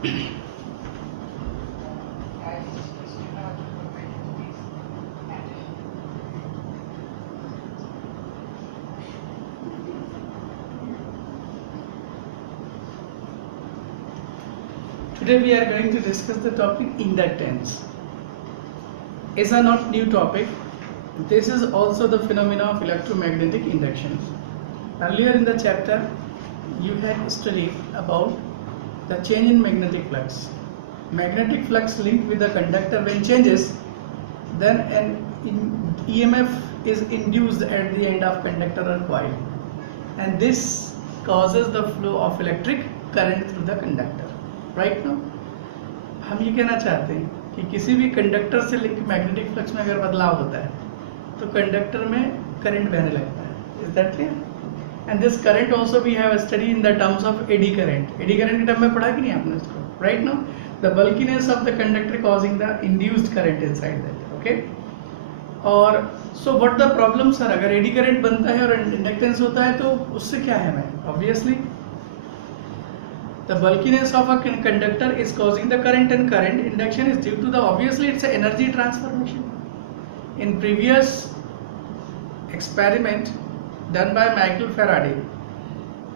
Today we are going to discuss the topic inductance. It's a not new topic. This is also the phenomena of electromagnetic induction. Earlier in the chapter, you had studied about the change in magnetic flux. Magnetic flux linked with the conductor when changes, then an EMF is induced at the end of conductor or coil, and this causes the flow of electric current through the conductor. Right no हम ये कहना चाहते हैं कि किसी भी conductor से link magnetic flux में अगर बदलाव होता है तो कंडक्टर में करंट बहने लगता है. Is that clear? And this current also we have study in the terms of eddy current. Eddy current के टर्म में पढ़ा कि नहीं आपने इसको? Right no the bulkiness of the conductor causing the induced current inside that. Okay, और so what the problem sir, अगर eddy current बनता है और इंडक्टेंस होता है तो उससे क्या है? मैं obviously the bulkiness of a conductor is causing the current, and current induction is due to the, obviously it's a energy transformation. In previous experiment done by Michael Faraday,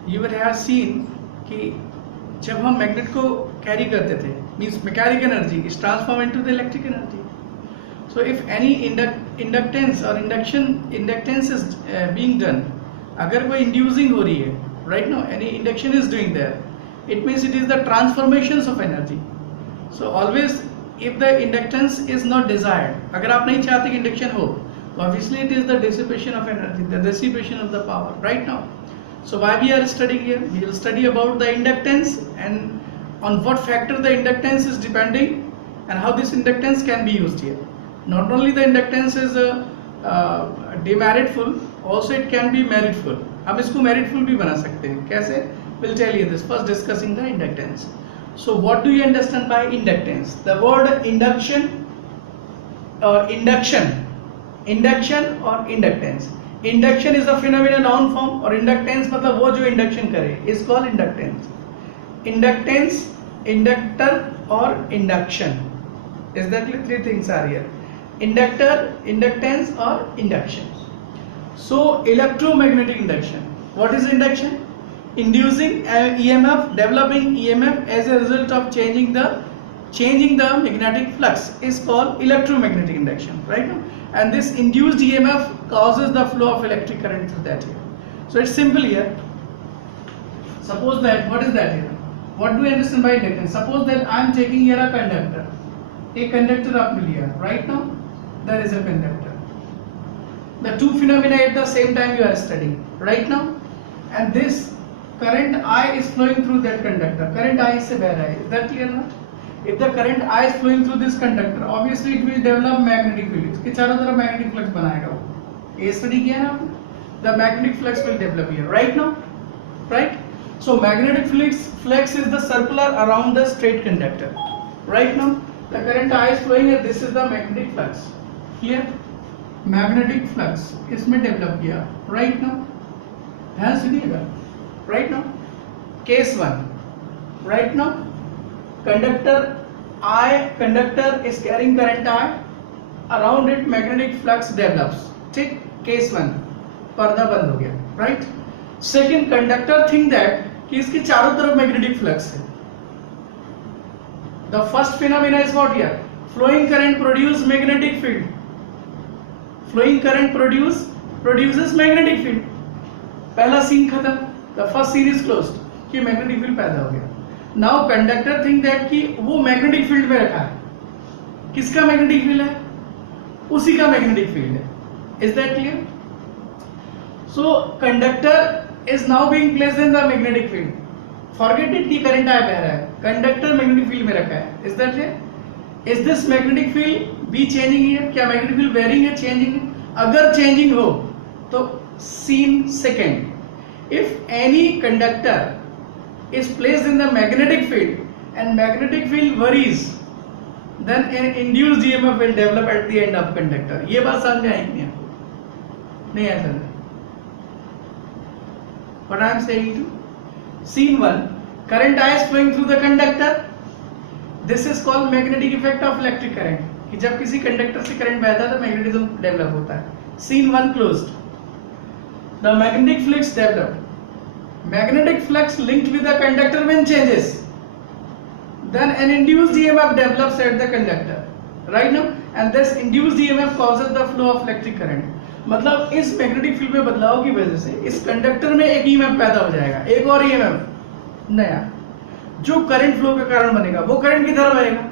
you would have seen कि जब हम magnet को carry करते थे, means mechanical energy is transformed into the electric energy. So if any inductance or inductance is being done, अगर कोई inducing हो रही है, right now any induction is doing there, it means it is the transformations of energy. So always if the inductance is not desired, अगर आप नहीं चाहते कि induction हो, तो obviously it is the dissipation of energy, the dissipation of the power. Right now, so why we are studying here? We will study about the inductance and on what factor the inductance is depending and how this inductance can be used here. Not only the inductance is demeritful, also it can be meritful. हम इसको meritful भी बना सकते हैं. कैसे? We'll tell you this. First discussing the inductance. So what do you understand by inductance? The word induction or induction or inductance. Induction is the phenomenon noun form, और inductance मतलब वो जो induction करे is called inductance. Inductance, inductor or induction. Is that three things are here? Inductor, inductance or induction. So electromagnetic induction. What is induction? Inducing EMF, developing EMF as a result of changing the magnetic flux is called electromagnetic induction, right? And this induced EMF causes the flow of electric current through that here. So it's simple here. Suppose that, what is that here? What do you understand by inductance? Suppose that I am taking here a conductor. A conductor आपने लिया, right now there is a conductor. The two phenomena at the same time you are studying, right now, and this current I is flowing through that conductor. Current I से बह रहा है. Is that clear now? If the current I is flowing through this conductor, obviously it will develop magnetic field. इसके चारों तरफ magnetic flux बनाएगा वो. ये study किया ना आपने? The magnetic flux will develop here. Right now, right? So magnetic flux is the circular around the straight conductor. Right now, the current I is flowing and this is the magnetic flux. Clear? Magnetic flux इसमें develop किया. Right now, ध्यान सुनिएगा. Right now, case 1. Right now, conductor is carrying current I. Around it, magnetic flux develops. ठीक? Case 1. पर्दा बंद हो गया. Right? Second, conductor think that कि इसके चारों तरफ magnetic flux है. The first phenomena is what here? Flowing current produces magnetic field. Flowing current produces magnetic field. पहला scene खत्म. The first scene is closed कि magnetic field पैदा हो गया. Now conductor think that कि वो magnetic field में रखा है. किसका magnetic field है? उसी का magnetic field है. Is that clear? So conductor is now being placed in the magnetic field. Forget it कि current आया बह रहा है. Conductor magnetic field में रखा है. Is that clear? Is this magnetic field be changing here? क्या magnetic field varying है, changing है? अगर changing हो तो scene second. If any conductor is placed in the magnetic field and magnetic field varies, then an induced EMF will develop at the end of conductor. ये बात समझ में आई नहीं आपको? नहीं आया समझ? What I am saying to? Scene 1, current I is flowing through the conductor. This is called magnetic effect of electric current, कि जब किसी कंडक्टर से करंट बहता है तो मैग्नेटिज्म डेवलप होता है। Seen one closed, the magnetic flux developed, magnetic flux linked with the conductor when changes, then an induced EMF develops at the conductor, right now, and this induced EMF causes the flow of electric current. मतलब इस magnetic field में बदलाव की वजह से इस conductor में एक EMF पैदा हो जाएगा, एक और EMF नया, जो करंट फ्लो का कारण बनेगा। वो करंट किधर बहेगा?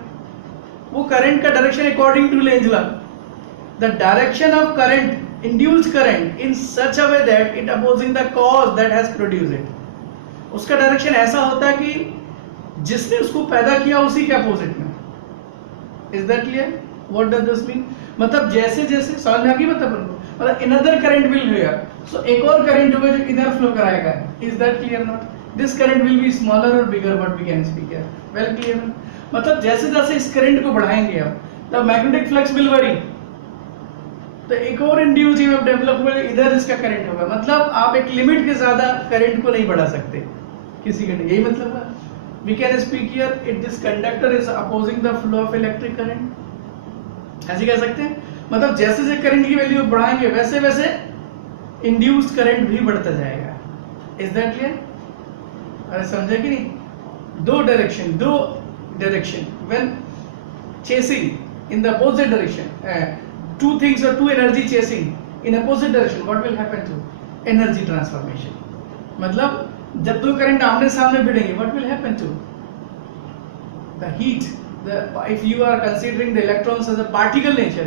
वो करंट का direction according to Lenz law, the direction of current induced current in such a way that it opposing the cause that has produced it. उसका डायरेक्शन ऐसा होता है कि जिसने उसको पैदा किया उसी के अपोजिट में। Is that clear? What does this mean? मतलब जैसे जैसे समझ में आ गई मतलब another current will here, so एक और करंट होगा जो इधर फ्लो कराएगा। Is that clear not? This current will be smaller or bigger, but we can speak here. Well clear? मतलब जैसे जैसे इस करंट को बढ़ाएंगे आप, the magnetic flux will vary. तो एक और इंड्यूस ईएमएफ डेवलप हुआ, इधर इसका करंट होगा। मतलब आप एक लिमिट के ज्यादा करंट को नहीं बढ़ा सकते किसी के, यही मतलब है। We can speak here it this conductor is opposing the flow of electric current, ऐसे कह सकते हैं। मतलब जैसे जैसे करंट की वैल्यू बढ़ाएंगे वैसे वैसे इंड्यूस्ड करंट भी बढ़ता जाएगा। Is that clear? अरे समझे कि नहीं? दो direction when chasing in the opposite direction, two things or two energy chasing in opposite direction, what will happen to energy transformation? मतलब जब दो करंट आमने सामने भिड़ेंगे what will happen to the heat, if you are considering the electrons as a particle nature,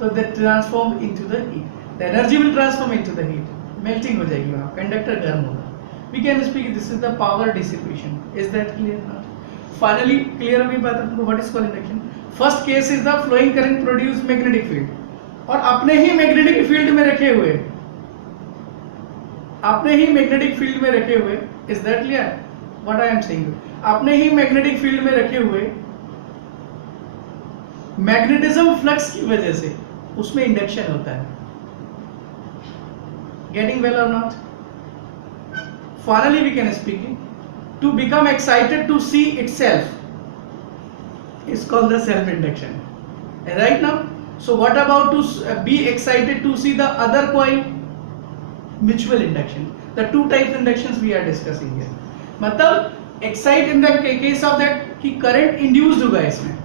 so they transform into the heat, the energy will transform into the heat, melting हो जाएगी वहाँ, conductor गर्म होगा। we can speak this is the power dissipation. Is that clear? Finally clear अभी बात आपको what is called induction. First case is the flowing current produce magnetic field, और अपने ही मैग्नेटिक फील्ड में रखे हुए, अपने ही मैग्नेटिक फील्ड में रखे हुए, is that clear what I am saying? अपने ही मैग्नेटिक फील्ड में रखे हुए मैग्नेटिज्म फ्लक्स की वजह से उसमें इंडक्शन होता है। गेटिंग वेल और not? Finally we can speak to become excited to see itself is called the self induction, right now. So what about to be excited to see the other coil? Mutual induction. The two types of inductions we are discussing here. मतलब excite in the case of that कि current induced होगा इसमें।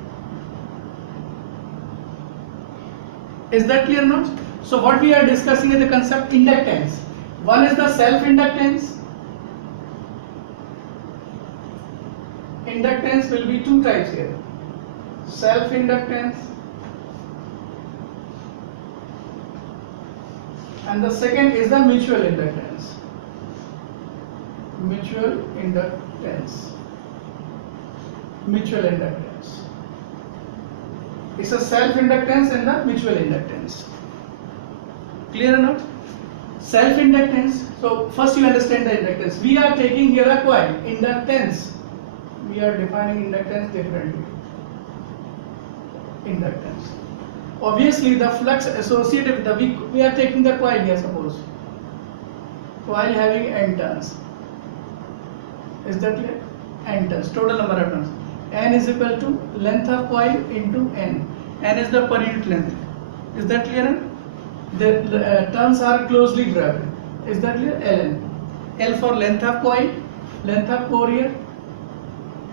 Is that clear not? So what we are discussing is the concept inductance. One is the self inductance. Inductance will be two types here. Self inductance and the second is the mutual inductance. Mutual inductance. It's a self inductance and the mutual inductance. Clear or not? Self inductance. So first you understand the inductance. We are taking here a coil. Inductance. We are defining inductance differently. Inductance. Obviously, the flux associated with the we are taking the coil here. Suppose coil having n turns. Is that clear? N turns. Total number of turns. N is equal to length of coil into n. N is the per unit length. Is that clear? The turns are closely wrapped. Is that clear? Ln. L for length of coil, length of core here.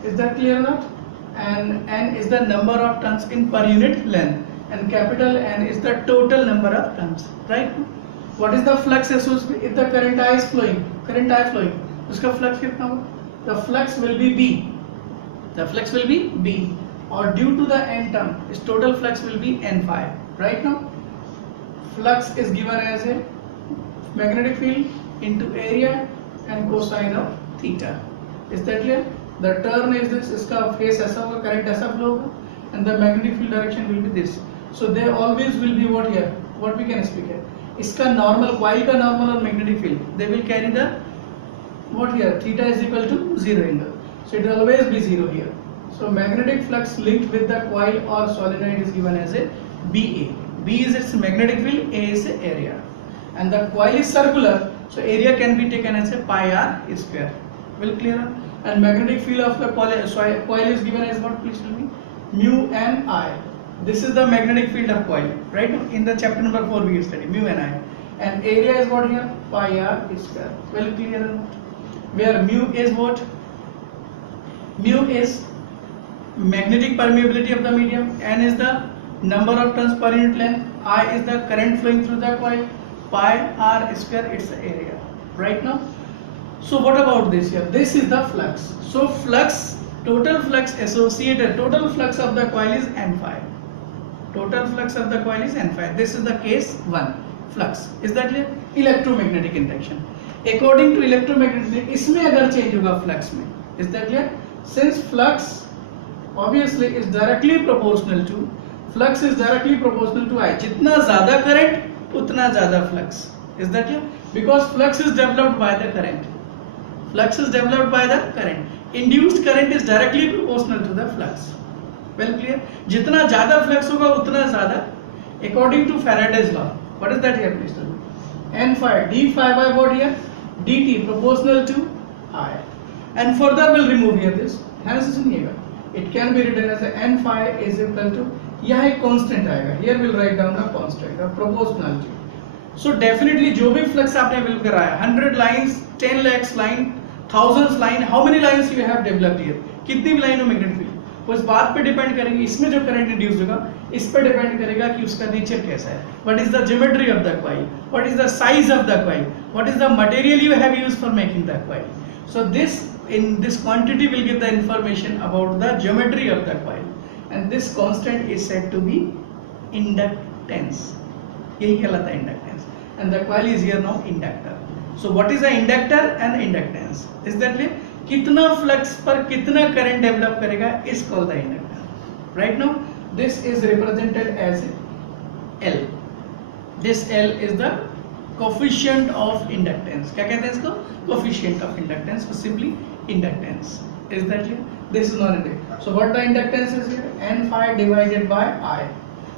Is that clear or not? And n is the number of turns in per unit length, and capital N is the total number of turns, right? What is the flux associated? If the current I is flowing, उसका flux कितना होगा? The flux will be B, or due to the n term, its total flux will be n5, right now? Flux is given as a magnetic field into area and cosine of theta. Is that clear? The turn is this, इसका face ऐसा होगा, current ऐसा flow होगा, and the magnetic field direction will be this. So they always will be what here? What we can speak here? इसका normal, coil का normal और magnetic field, they will carry the what here? Theta is equal to 0 angle. So it will always be 0 here. So magnetic flux linked with the coil or solenoid is given as a BA. B is its magnetic field, A is the area, and the coil is circular, so area can be taken as a pi r square. Well clear? And magnetic field of the coil is given as what? Please tell me. Mu and I. This is the magnetic field of coil, right? In the chapter number 4 we studied mu and I. And area is what here? Pi r square. Well clear or not? Where mu is what? Mu is magnetic permeability of the medium, n is the number of turns per unit length, I is the current flowing through the coil, pi r square it's the area. Right now, so what about this here? This is the flux. So flux, total flux associated, total flux of the coil is n phi. Total flux of the coil is n phi. This is the case 1. Flux. Is that clear? Electromagnetic induction. According to electromagnetic, इसमें अगर change होगा flux में. Is that clear? Since flux obviously is directly proportional to, flux is directly proportional to I. जितना ज़्यादा current उतना ज़्यादा flux. Is that clear? Because flux is developed by the current. Flux is developed by the current. Induced current is directly proportional to the flux. Well clear? जितना ज़्यादा flux होगा उतना ज़्यादा. According to Faraday's law. What is that here, please tell me? N phi d phi by what here? dt proportional to I. And further we'll remove here this. ध्यान से सुनिएगा. It can be written as n phi is equal to, यहाँ एक constant आएगा. Here we'll write down the constant, the proportionality. So definitely जो भी flux आपने develop कराया, 100 lines, 10 lakhs line, thousands line, how many lines you have developed here? कितनी भी line हो मैग्नेटिक फील्ड? वो इस बात पे डिपेंड करेगी, इसमें जो करंट इंड्यूस होगा इस पे डिपेंड करेगा कि उसका नेचर कैसा है. What is the geometry of the coil, what is the size of the coil, what is the material you have used for making the coil. So this, in this quantity will give the information about the geometry of the coil, and this constant is said to be inductance. यही कहलाता है inductance, and the coil is here now inductor. So what is the inductor and inductance? Is that clear? कितना flux पर कितना current develop करेगा is called the inductor. Right now this is represented as L. This L is the coefficient of inductance. क्या कहते हैं इसको? Coefficient of inductance, or simply inductance. Is that clear? This is not inductance. So what the inductance is here? N phi divided by I.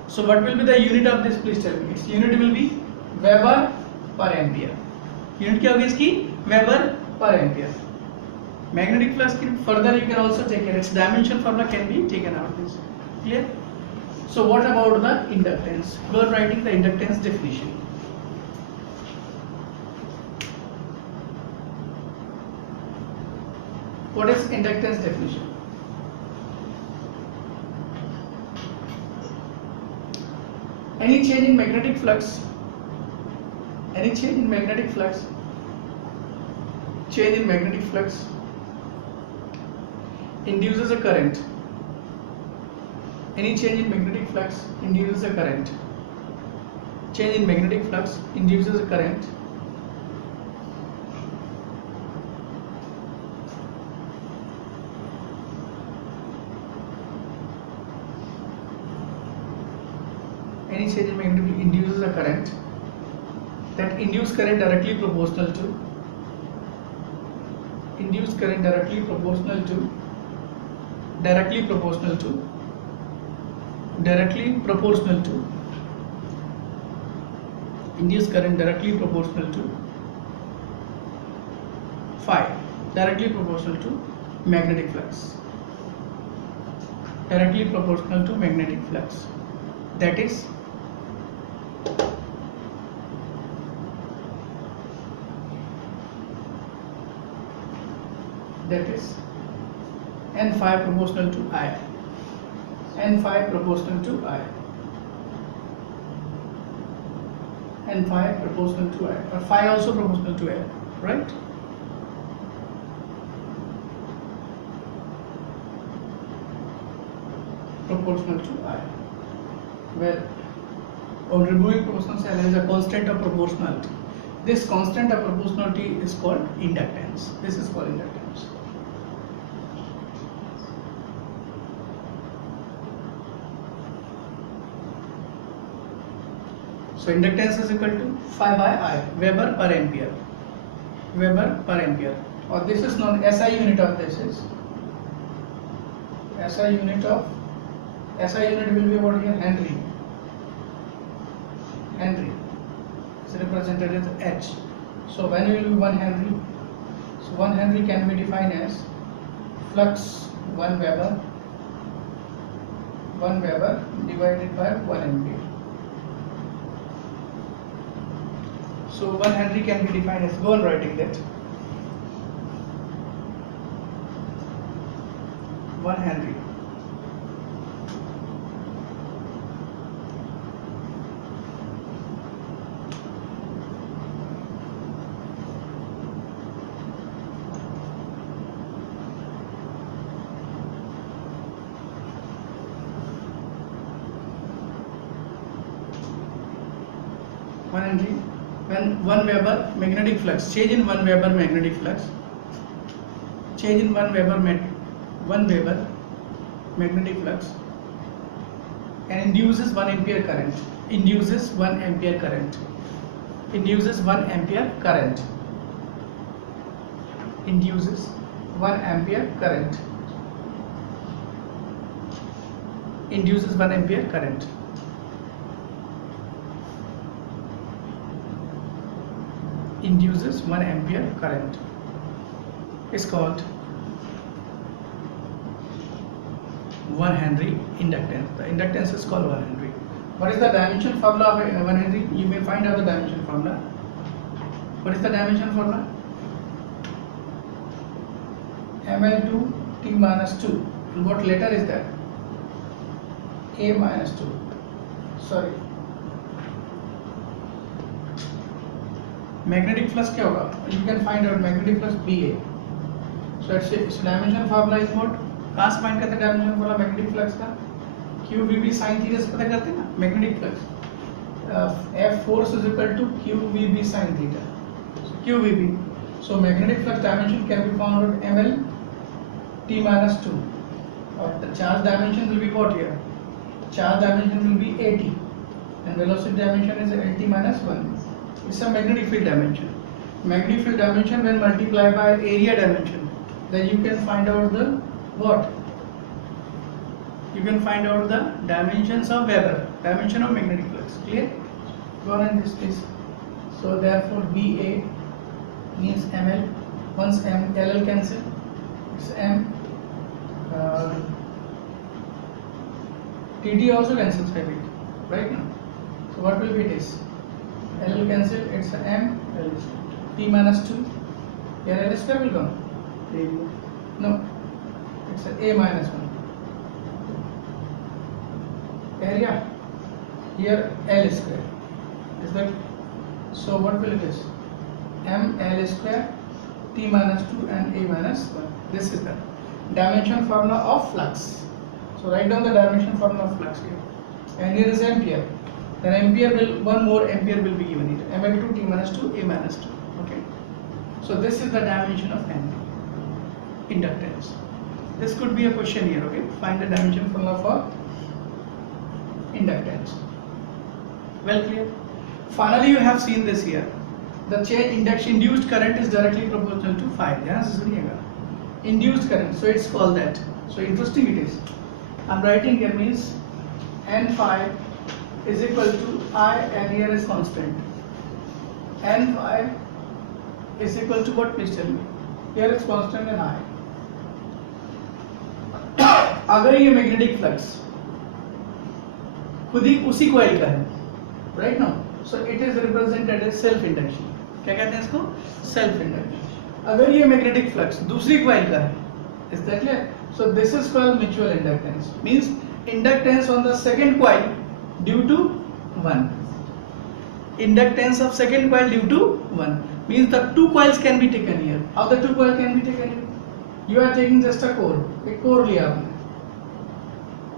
So what will be the unit of this? Please tell me. Its unit will be Weber per ampere. Unit क्या होगी इसकी? Weber per ampere. Magnetic flux, further you can also take it. Its dimension formula can be taken out. This clear? So what about the inductance? We are writing the inductance definition. What is inductance definition? Any change in magnetic flux, any change in magnetic flux, change in magnetic flux induces a current. Any change in magnetic flux induces a current. Change in magnetic flux induces a current. Any change in magnetic field induces a current. That induced current directly proportional to, induced current directly proportional to, directly proportional to, directly proportional to, induced current directly proportional to phi, directly proportional to magnetic flux, directly proportional to magnetic flux. That is n phi proportional to I. N phi proportional to I. N phi proportional to I. Or phi also proportional to L, right? Proportional to I. Where on removing proportional to L is a constant of proportionality. This constant of proportionality is called inductance. This is called inductance. So inductance is equal to phi by I, Weber per ampere. Weber per ampere. Or this is known, SI unit of this is, SI unit will be what here? Henry. Henry is represented as H. So when will be 1 Henry? So 1 Henry can be defined as flux 1 Weber divided by 1 ampere. So 1 Henry can be defined as, go on writing that. 1 Henry. When 1 Weber magnetic flux, change in 1 Weber magnetic flux, change in 1 Weber magnetic flux, and induces 1 ampere current, induces 1 ampere current, induces 1 ampere current, induces 1 ampere current, induces 1 ampere current. Induces 1 ampere current is called 1 Henry inductance. The inductance is called 1 Henry. What is the dimension formula of 1 Henry? You may find out the dimension formula. What is the dimension formula? ml2 t minus 2. And what letter is that? A minus 2. Sorry. Magnetic flux क्या होगा? You can find out magnetic flux BA. So its dimension formula is what? कहाँ से find करते हैं dimension formula magnetic flux का? QVB sin theta से पता करते हैं ना? Magnetic flux. F force is equal to QVB sin theta. So QVB. So magnetic flux dimension can be found at ml t minus 2. Or the charge dimension will be what here? Charge dimension will be AT, and velocity dimension is LT minus 1. It's a magnetic field dimension. Magnetic field dimension when multiplied by area dimension, then you can find out the what? You can find out the dimensions of Weber, dimension of magnetic flux. Clear? Go on in this please. So therefore BA means ml. Once LL cancel, it's m. TT also cancels by bit, right now. So what will be this? L cancel, it's m, t minus 2. Here L square will come. No, it's a minus 1. Area, here L square. Is that? So what will it is? M L square, t minus 2 and a minus 1. This is the dimension formula of flux. So write down the dimension formula of flux here. And here is ampere. Then ampere will, one more ampere will be given here. ml2 t minus 2 a minus 2. Okay. So this is the dimension of inductance. This could be a question here. Okay. Find the dimension formula for inductance. Well clear. Finally, you have seen this here. The induced current is directly proportional to phi. Induced current. So it's called that. So interesting it is. I'm writing here means n phi is equal to I, and here is constant. N phi is equal to what? Please tell me. Here is constant and I. अगर ये magnetic flux खुद ही उसी coil का है, right now, so it is represented as self induction. क्या कहते हैं इसको? Self induction. अगर ये मैग्नेटिक फ्लक्स दूसरी कॉइल का है, is that clear? So this is called mutual inductance. Means inductance on the second coil due to 1. Inductance of second coil due to 1 means the two coils can be taken here. How the two coils can be taken here? You are taking just a core. एक core लिया आपने.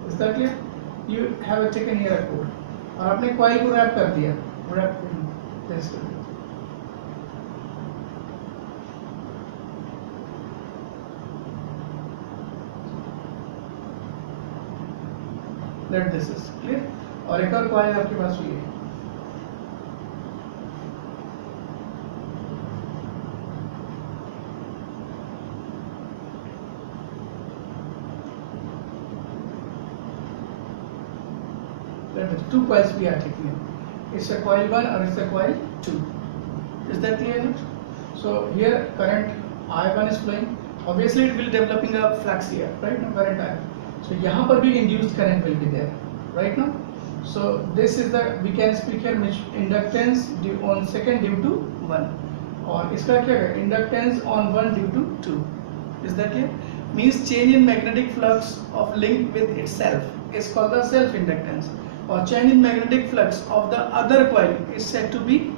Is that clear? You have taken here a core. और आपने coil को wrap कर दिया. Wrap this. Let this is clear. और एक और कॉइल आपके पास भी है. Two coils we are taking. It's a coil 1 or it's a coil 2. Is that clear? So here current I1 is flowing, obviously it will developing a flux here, right? No current I. So यहाँ पर भी induced current will be there, right now. So this is the, we can speak here which inductance due on second due to 1, और इसका क्या है, inductance on 1 due to 2. Is that clear? Means change in magnetic flux of link with itself is called the self inductance, or change in magnetic flux of the other coil is said to be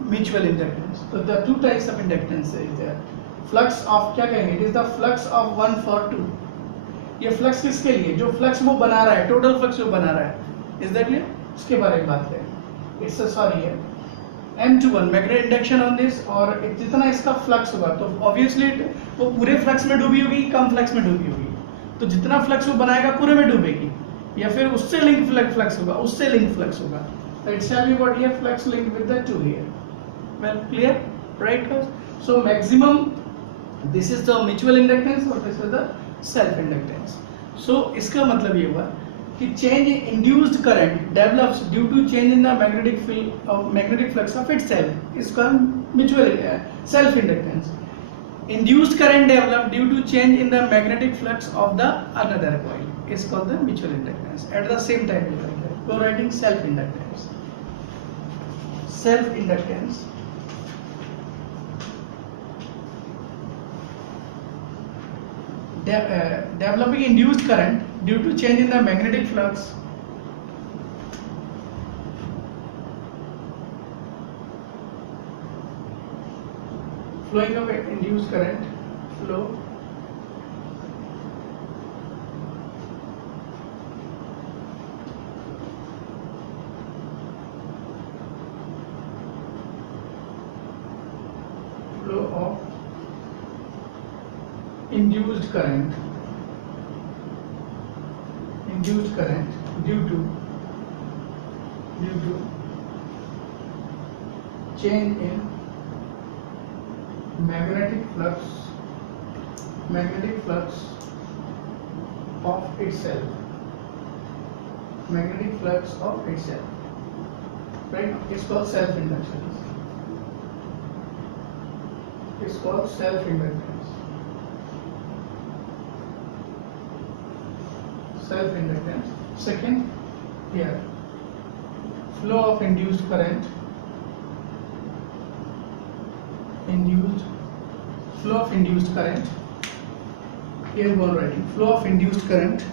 mutual inductance. So the two types of inductance is there. Flux of क्या कहेंगे, it is the flux of 1 for 2. ये flux किसके लिए, जो flux वो बना रहा है, टोटल फ्लक्स जो बना रहा है, इज दैट क्लियर? इसके बारे में बात करें. इट्स सॉरी है M21 magnetic induction on this, और जितना इसका फ्लक्स होगा तो ऑब्वियसली वो पूरे फ्लक्स में डूबी होगी, कम फ्लक्स में डूबी होगी. तो जितना फ्लक्स वो बनाएगा पूरे में डूबेगी, या फिर उससे लिंक फ्लक्स होगा, उससे लिंक फ्लक्स होगा. So it shall be what here, flux linked with the 2 here. Well, clear, right? So maximum, this is the mutual inductance or this is the self inductance. So इसका मतलब ये हुआ कि change in induced current develops due to change in the magnetic flux of itself is called mutual self inductance. Induced current developed due to change in the magnetic flux of the another coil is called the mutual inductance. At the same time, we are writing self inductance. Self inductance. Developing induced current due to change in the magnetic flux flowing of induced current flow of induced current due to change in magnetic flux of itself, right? It's called self inductance. It's called self inductance. Self inductance. Second, here, flow of induced current. Flow of induced current. Here we are writing flow of induced current.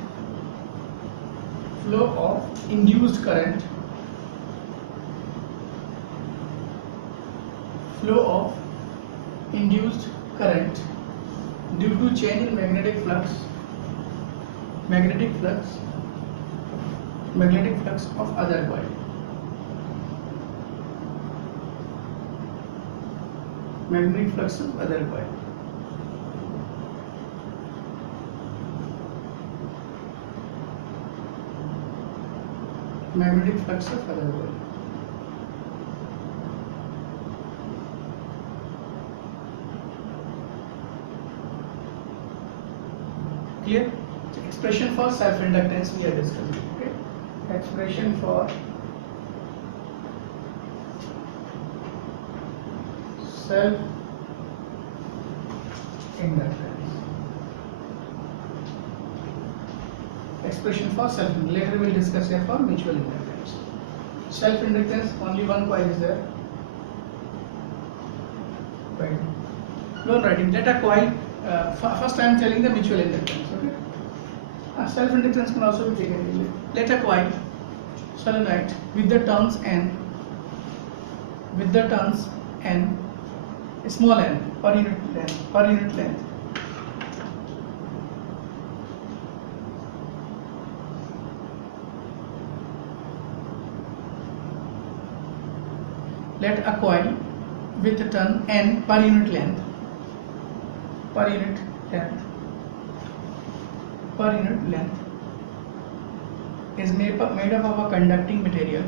Flow of induced current. Flow of induced current due to change in magnetic flux of other coil. Magnetic flux of other coil. Magnetic flux of other coil. Clear? Expression for self-inductance we are discussing. Okay? Expression for self-inductance. Expression for self-inductance. Later we will discuss here for mutual inductance. Self-inductance, only one coil is there. Right. We are writing let a coil. First I am telling the mutual inductance. Okay. Self-inductance can also be taken. Let a coil solenoid with the turns n, small n per unit length. Let a coil with a turn n per unit length is made up of a conducting material.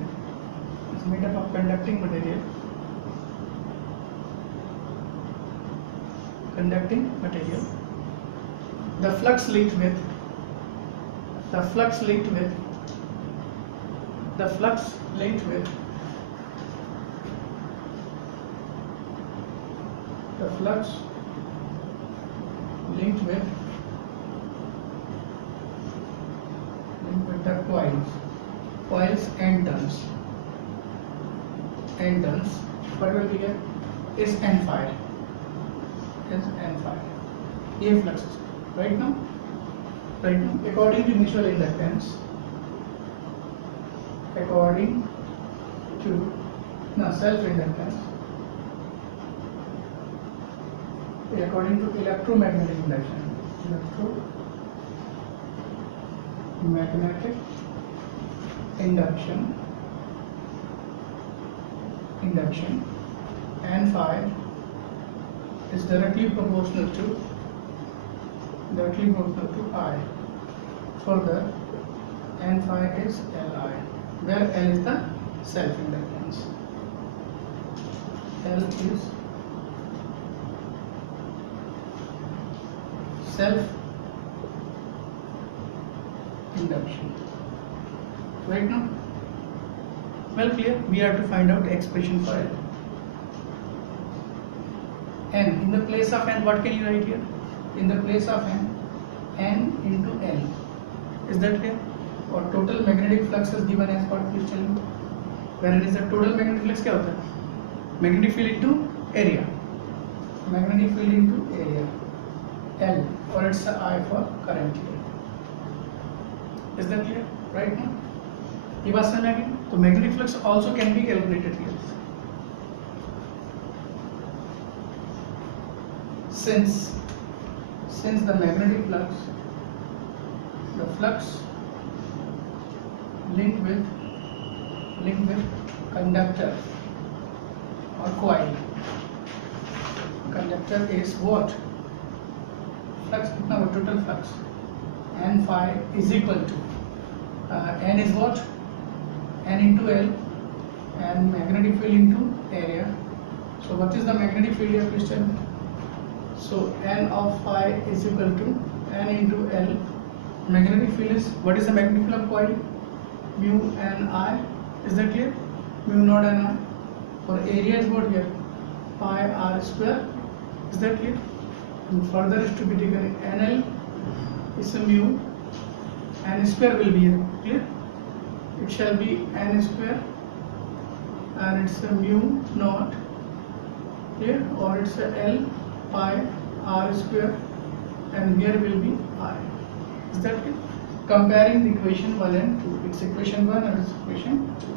The flux linked with linked with the coils and turns. What will be here is N phi. ये flux right now according to mutual inductance, according to self inductance, according to electromagnetic induction, induction N phi is directly proportional to I. Further, N phi is Li, where L is the self inductance. L is self induction. Right now? Well, clear? We have to find out expression for L. N, in the place of N, what can you write here? In the place of N into L. Is that clear? Or total magnetic flux is given as what? Please tell me. Where it is the total magnetic flux, क्या होता है? Magnetic field into area. Magnetic field into area. L, or it's a I for current here. Is that clear? Right now? ये बात समझ में आ गई? तो magnetic flux also can be calculated here. Since the magnetic flux, the flux linked with conductor or coil. Conductor is what? Flux कितना हो? Total flux. N phi is equal to N is what? N into L, and magnetic field into area. So what is the magnetic field here, please tell me? So N of phi is equal to N into L. Magnetic field is, what is the magnetic field of coil? Mu N I. Is that clear? Mu naught N I. For area is what here? Pi R square. Is that clear? And further is to be taken. NL is a mu. N square will be here. Clear? It shall be N square, and it's a mu naught. Clear? Or it's a L pi R square, and here will be I. Is that clear? Comparing the equation 1 and 2. It's equation 1 and it's equation 2.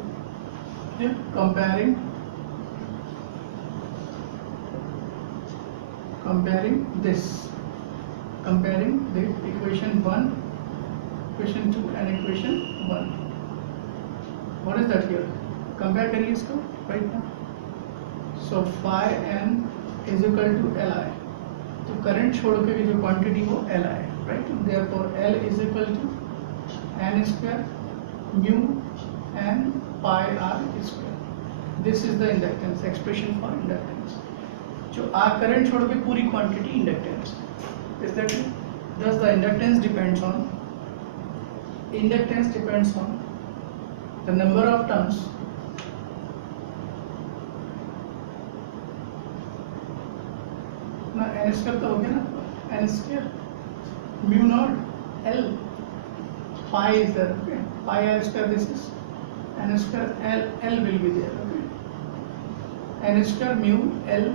Clear? Comparing the equation 1, equation 2 and equation 1. What is that here? Compare करिए इसको right now. So phi n is equal to Li. तो current छोड़ के भी जो quantity वो Li है, right? Therefore L is equal to n square mu n pi r square. This is the inductance expression for inductance. जो R current छोड़ के पूरी quantity inductance. Is that it? Thus the inductance depends on the number of turns ना n square तो हो गया ना, n square mu naught L pi is there, okay? Pi r square, this is n square L will be there, okay? N square mu L,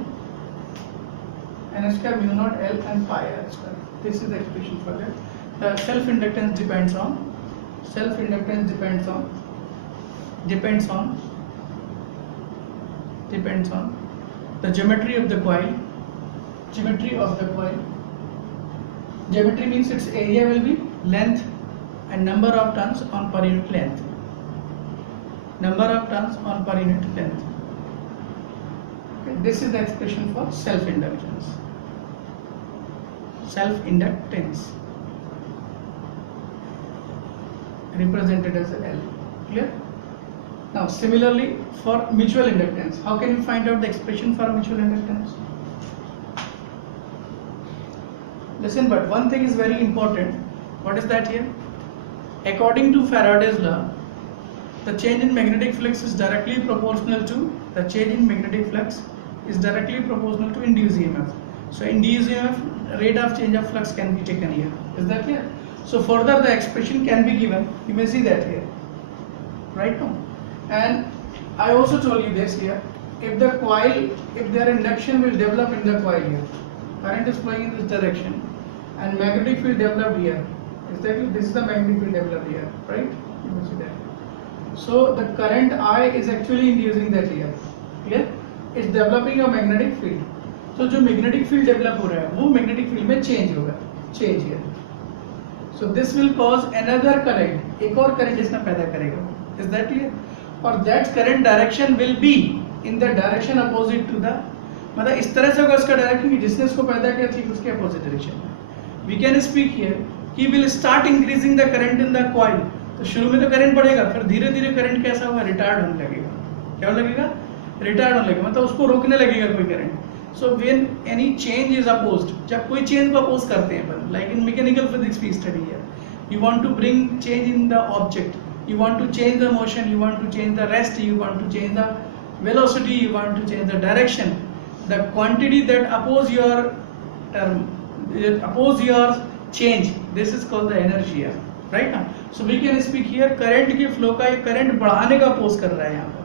n square mu naught L and pi r square. This is the expression for that. The self inductance depends on the geometry of the coil. Geometry means its area will be length and number of turns on per unit length. Okay, this is the expression for self-inductance. Represented as L. Clear? Now similarly for mutual inductance, how can you find out the expression for mutual inductance? Listen, but one thing is very important. What is that here? According to Faraday's law, the change in magnetic flux is directly proportional to induced EMF. So induced EMF, rate of change of flux can be taken here. Is that clear? So further the expression can be given. You may see that here, right now. And I also told you this here. If the coil, if their induction will develop in the coil here, current is flowing in this direction, and magnetic field developed here. Is that clear? This is the magnetic field developed here, right? You may see that. So the current I is actually inducing that here. Clear? It's developing a magnetic field. So जो magnetic field develop हो रहा है वो magnetic field में change होगा, change here. So this will cause another current, एक और current इसमें पैदा करेगा. Is that clear? और that current direction will be in the direction opposite to the, मतलब इस तरह से होगा उसका डायरेक्शन कि जिसने इसको पैदा किया ठीक उसके अपोजिट डायरेक्शन में. We can speak here he will start increasing the current in the coil. तो शुरू में तो करंट बढ़ेगा, फिर धीरे धीरे करंट कैसा होगा, रिटार्ड होने लगेगा. क्या होने लगेगा? रिटार्ड होने लगेगा, मतलब उसको रोकने लगेगा कोई current. So when any change is opposed, जब कोई चेंज को अपोज करते हैं अपन, like in mechanical physics we study here, you want to bring change in the object, you want to change the motion, you want to change the rest, you want to change the velocity, you want to change the direction, the quantity that oppose your change, this is called the energy, right now. So we can speak here current के flow का, ये current बढ़ाने का oppose कर रहा है यहाँ पर.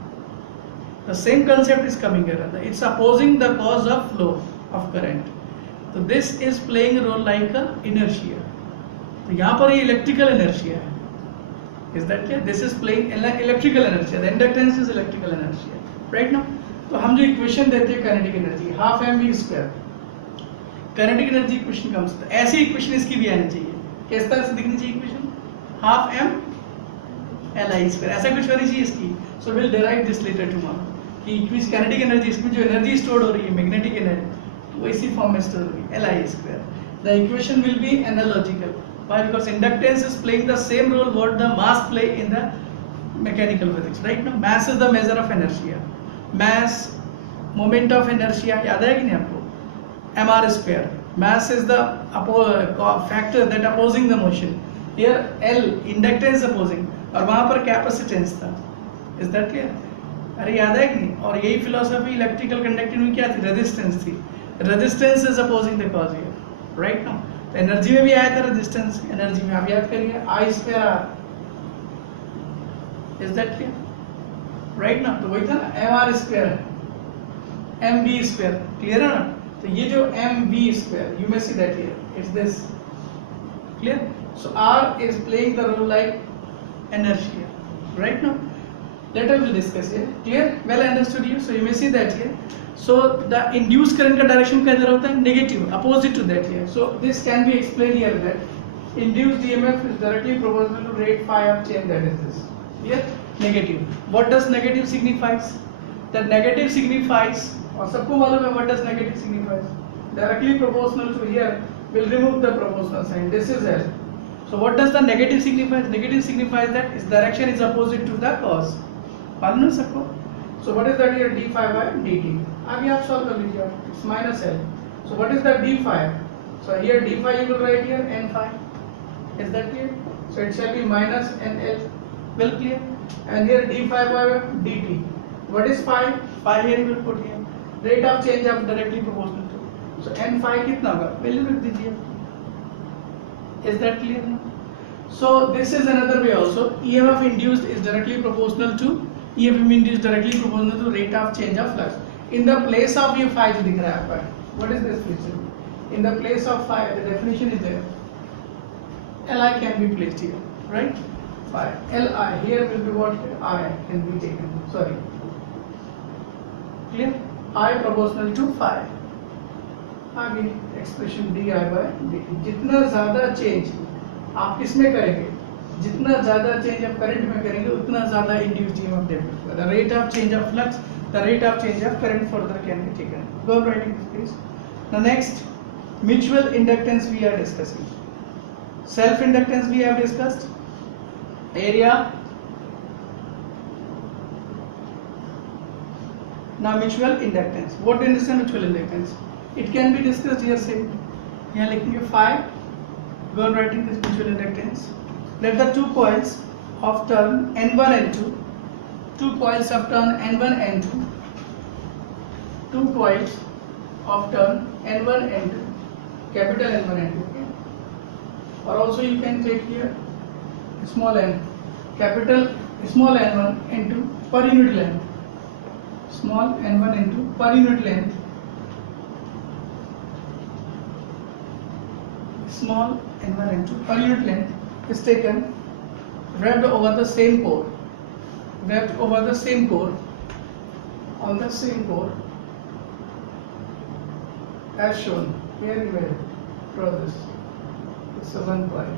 The same concept is coming here. It's opposing the cause of flow of current. So this is playing a role like a inertia. तो यहाँ पर ये electrical inertia है. Is that clear? This is playing electrical inertia. The inductance is electrical inertia. Right now? तो हम जो equation देते हैं kinetic energy, half mv square. Kinetic energy equation comes. ऐसी equation इसकी भी आनी चाहिए. किस तरह से दिखनी चाहिए equation? Half m li square. ऐसा कुछ होनी चाहिए इसकी. So we'll derive this later tomorrow. कि kinetic energy, इसमें जो energy stored हो रही है magnetic energy वो इसी form में store होगी li square. The equation will be analogical. Why? Because inductance is playing the same role what the mass play in the mechanical physics. Right now, mass is the measure of inertia. Mass, moment of inertia, याद है कि नहीं आपको? mr square. Mass is the factor that opposing the motion. Here L inductance opposing और वहाँ पर capacitance था. Is that clear? अरे याद है कि नहीं? और यही फिलोसफी इलेक्ट्रिकल कंडक्टिंग में क्या थी? रेजिस्टेंस थी. Resistance is opposing the cause here, right now. तो एनर्जी में भी आया था रेजिस्टेंस, एनर्जी में आप याद करिए I square R. Is that clear? Right now. तो वही था ना M R square M B square. Clear है ना? तो ये जो M B square you may see that here it's this. Clear? So R is playing the role like inertia, right now. Later we'll discuss here. Clear? Well understood you. So you may see that here. So the induced current का direction किधर होता है? Negative, opposite to that here. So this can be explained here that induced EMF is directly proportional to rate phi of change, that is this. Here negative. What does negative signifies? That negative signifies, और सबको मालूम है what does negative signifies? Directly proportional to here. We'll remove the proportional sign. This is L. So what does the negative signify? Negative signifies that its direction is opposite to the cause. मालूम है सबको? So what is that here? d phi by dt. आगे आप solve कर लीजिए. It's minus L. So what is the d phi? So here d phi you will write here n phi. Is that clear? So it shall be minus n L. Well clear? And here d phi by dt. What is phi? Phi here you will put here. Rate of change of directly proportional to. So n phi कितना होगा? Value रख दीजिए. Is that clear now? So this is another way also. EMF induced is directly proportional to EMF induced directly proportional to rate of change of flux. In the place of ये phi जो दिख रहा है आपका, what is this feature? In the place of phi, the definition is there. Li can be placed here, right? Phi. Li here will be what? I can be taken. Sorry. Clear? I proportional to phi. आगे expression d i by dt. जितना ज्यादा change आप किसमें करेंगे, जितना ज्यादा change आप current में करेंगे उतना ज्यादा इंड्यूस्ड ईएमएफ डेवलप होगा. The rate of change of flux, the rate of change of current further can be taken. Go writing this please. The next mutual inductance we are discussing. Self inductance we have discussed. Area. Now mutual inductance. What is mutual inductance? It can be discussed here. Say यहाँ लिखेंगे phi. Go on writing this mutual inductance. Let the two coils of turn N1 N2, two coils of turn N1 N2, two coils of turn N1 N2, capital N1 N2. Okay? Or also you can take here small n, capital small n1 N2 per unit length, small n1 N2 per unit length, small n1 N2 per unit length is taken, wrapped over the same core, wrapped over the same core, on the same core as shown. Here we will draw this. It's a one coil.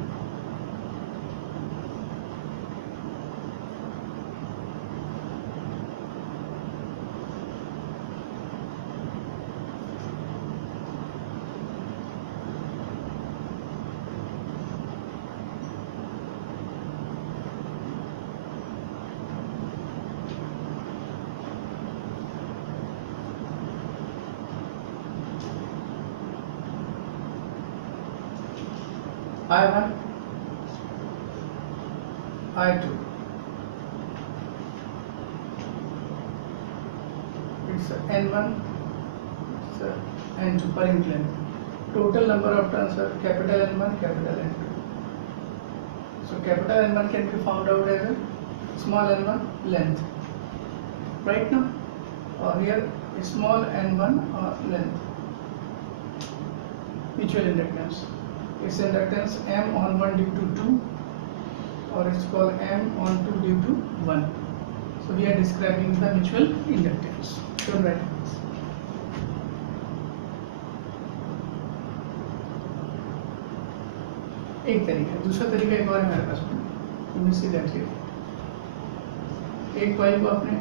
I1, I2. It's N1, it's N2 per unit length. Total number of turns are capital N1, capital N2. So capital N1 can be found out as a small n1 length. Right now, or here small n1 length. Mutual inductance. Its inductance M on 1 due to 2, or it's called M on 2 due to 1. So we are describing the mutual inductance. Don't write this. एक तरीका है, दूसरा तरीका एक और है मेरे पास में. You will see that here. एक कॉइल को आपने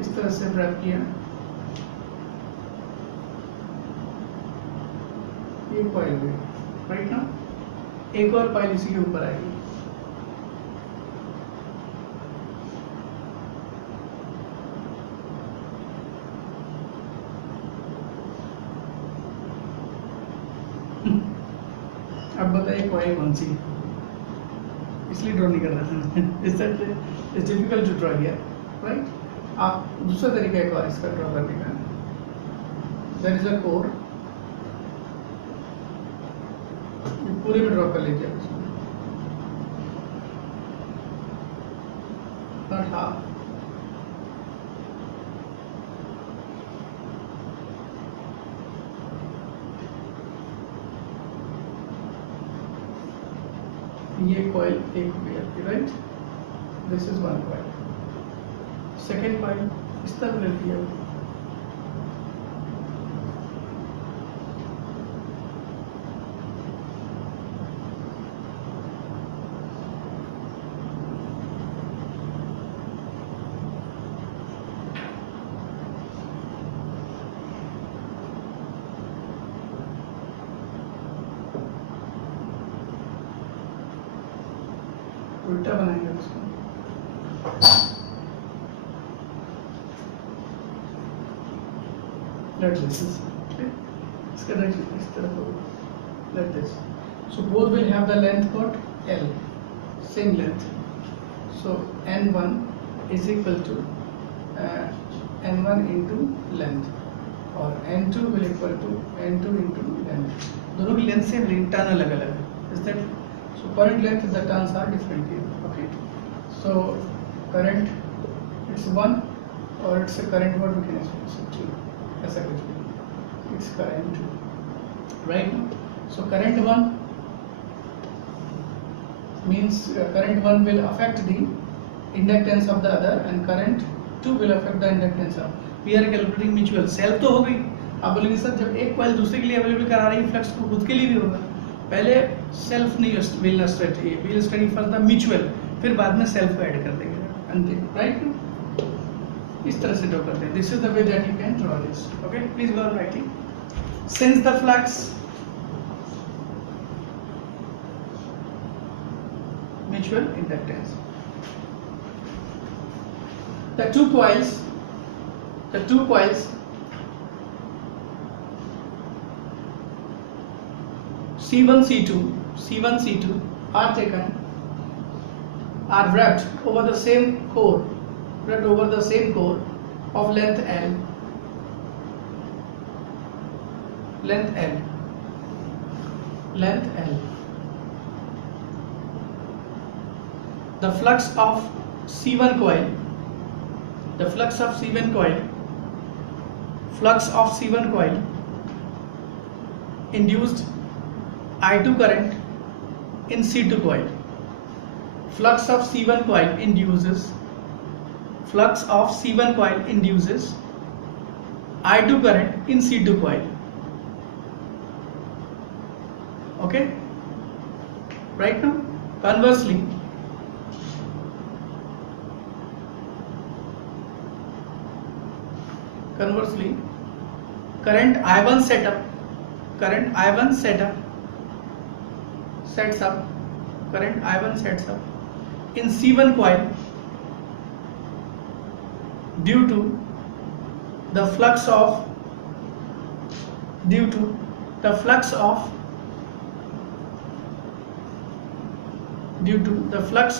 इस तरह से रैप किया, ये कॉइल हुई. राइट ना, एक और कॉइल इसी के ऊपर आएगी. अब बताइए कॉइल कौन सी है, इसलिए ड्रॉ नहीं कर रहा था. It's difficult to draw here, right. आप दूसरा तरीका एक और इसका ड्रॉ करने का, देयर इज अ कोर. पूरे में ड्रॉ कर लीजिए, नॉट हाफ. ये कॉइल एक हो गया, right. This is one coil. Second coil इस तरह ले लिया, उल्टा बनाएंगे उसको. Let this is okay. इसका डायरेक्शन इस तरफ होगा. Let this. So both will have the length what L, same length. So N1 is equal to N1 into length, और N2 will equal to N2 into length. दोनों की length same लेकिन turn अलग अलग है. Is that so? Current length, the turns are different here. Okay. So current, it's 1, or it's a current what we can express it 2. ऐसा कुछ नहीं. It's current 2. Right. So current 1 means current 1 will affect the inductance of the other, and current 2 will affect the inductance of. We are calculating mutual. Self तो हो गई. आप बोलेंगे sir जब एक कॉइल दूसरे के लिए अवेलेबल करा रही है, फ्लक्स को खुद के लिए भी होगा. पहले सेल्फ नहीं will study, will study for the mutual, फिर बाद में सेल्फ को ऐड कर देंगे. अंतिम, राइट. इस तरह से ड्रॉ करते हैं. This is the way that you can draw this. Okay, please go on writing. Since the flux mutual inductance, the two coils C1 C2 are taken, are wrapped over the same core, of length L, length L, length L. The flux of C1 coil, the flux of C1 coil, flux of C1 coil induced I2 current in C2 coil. Flux of C1 coil induces, flux of C1 coil induces I2 current in C2 coil. Okay, right now conversely, current I1 setup, current I1 sets up in C1 coil due to the flux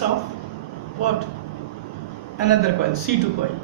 of what? Another coil, C2 coil.